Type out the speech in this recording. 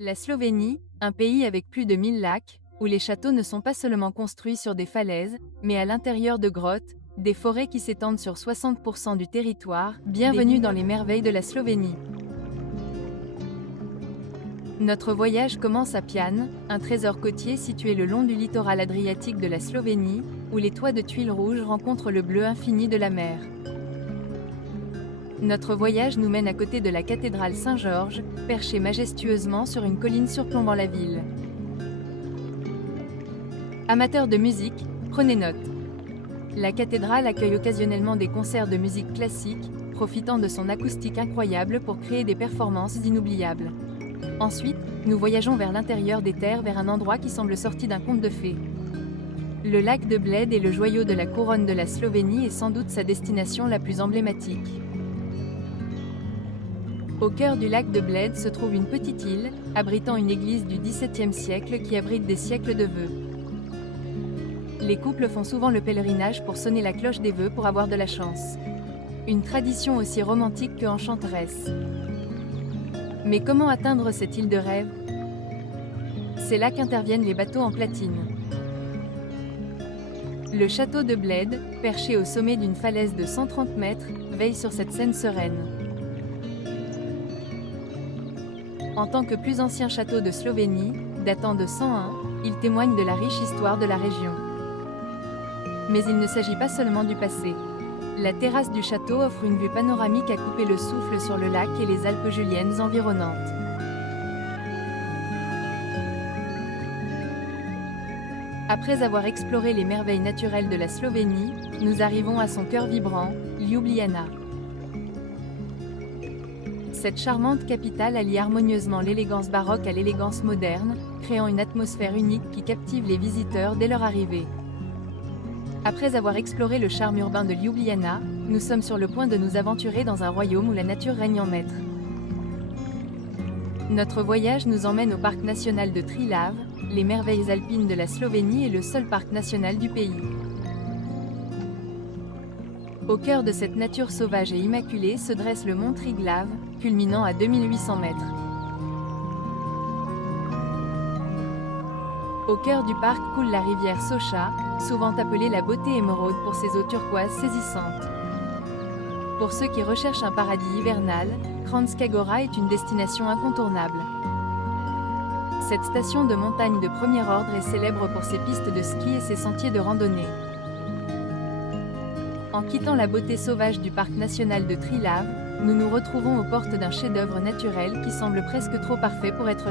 La Slovénie, un pays avec plus de 1000 lacs, où les châteaux ne sont pas seulement construits sur des falaises, mais à l'intérieur de grottes, des forêts qui s'étendent sur 60% du territoire. Bienvenue dans les merveilles de la Slovénie. Notre voyage commence à Pian, un trésor côtier situé le long du littoral adriatique de la Slovénie, où les toits de tuiles rouges rencontrent le bleu infini de la mer. Notre voyage nous mène à côté de la cathédrale Saint-Georges, perchée majestueusement sur une colline surplombant la ville. Amateurs de musique, prenez note. La cathédrale accueille occasionnellement des concerts de musique classique, profitant de son acoustique incroyable pour créer des performances inoubliables. Ensuite, nous voyageons vers l'intérieur des terres vers un endroit qui semble sorti d'un conte de fées. Le lac de Bled est le joyau de la couronne de la Slovénie et sans doute sa destination la plus emblématique. Au cœur du lac de Bled se trouve une petite île, abritant une église du XVIIe siècle qui abrite des siècles de vœux. Les couples font souvent le pèlerinage pour sonner la cloche des vœux pour avoir de la chance. Une tradition aussi romantique que enchanteresse. Mais comment atteindre cette île de rêve? C'est là qu'interviennent les bateaux en platine. Le château de Bled, perché au sommet d'une falaise de 130 mètres, veille sur cette scène sereine. En tant que plus ancien château de Slovénie, datant de 101, il témoigne de la riche histoire de la région. Mais il ne s'agit pas seulement du passé. La terrasse du château offre une vue panoramique à couper le souffle sur le lac et les Alpes juliennes environnantes. Après avoir exploré les merveilles naturelles de la Slovénie, nous arrivons à son cœur vibrant, Ljubljana. Cette charmante capitale allie harmonieusement l'élégance baroque à l'élégance moderne, créant une atmosphère unique qui captive les visiteurs dès leur arrivée. Après avoir exploré le charme urbain de Ljubljana, nous sommes sur le point de nous aventurer dans un royaume où la nature règne en maître. Notre voyage nous emmène au parc national de Trilav, les merveilles alpines de la Slovénie et le seul parc national du pays. Au cœur de cette nature sauvage et immaculée se dresse le mont Triglav, culminant à 2800 mètres. Au cœur du parc coule la rivière Socha, souvent appelée la beauté émeraude pour ses eaux turquoises saisissantes. Pour ceux qui recherchent un paradis hivernal, Kranjska Gora est une destination incontournable. Cette station de montagne de premier ordre est célèbre pour ses pistes de ski et ses sentiers de randonnée. En quittant la beauté sauvage du parc national de Trilav, nous nous retrouvons aux portes d'un chef-d'œuvre naturel qui semble presque trop parfait pour être